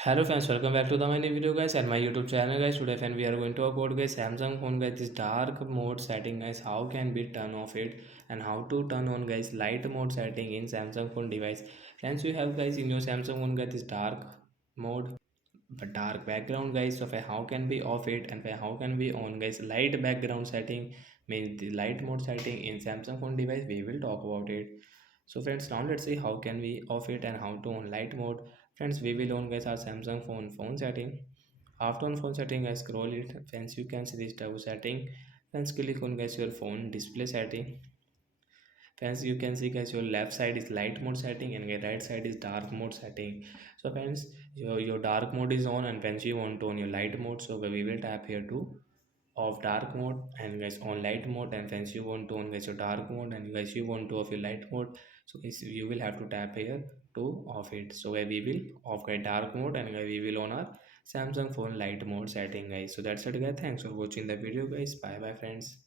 Hello friends, welcome back to the my new video guys and my YouTube channel guys. Today friend we are going to talk about guys Samsung phone guys, this dark mode setting guys, how can we turn off it and how to turn on guys light mode setting in Samsung phone device. Friends, you have guys in your Samsung phone guys this dark mode but dark background guys, so how can we off it and how can we on guys light background setting, means the light mode setting in Samsung phone device. We will talk about it. So friends, now let's see how can we off it and how to on light mode. Friends, we will on guys our Samsung phone setting. After on phone setting, I scroll it. Friends, you can see this tab setting. Friends, click on guys your phone display setting. Friends, you can see guys your left side is light mode setting and your right side is dark mode setting. So friends, your dark mode is on, and friends you want to on your light mode, so we will tap here to off dark mode, and guys on light mode, and friends you want to on guys your dark mode, and guys you want to off your light mode. So guys you will have to tap here to off it. So guys we will off guys dark mode, and guys we will on our Samsung phone light mode setting guys. So that's it guys, thanks for watching the video guys, bye bye friends.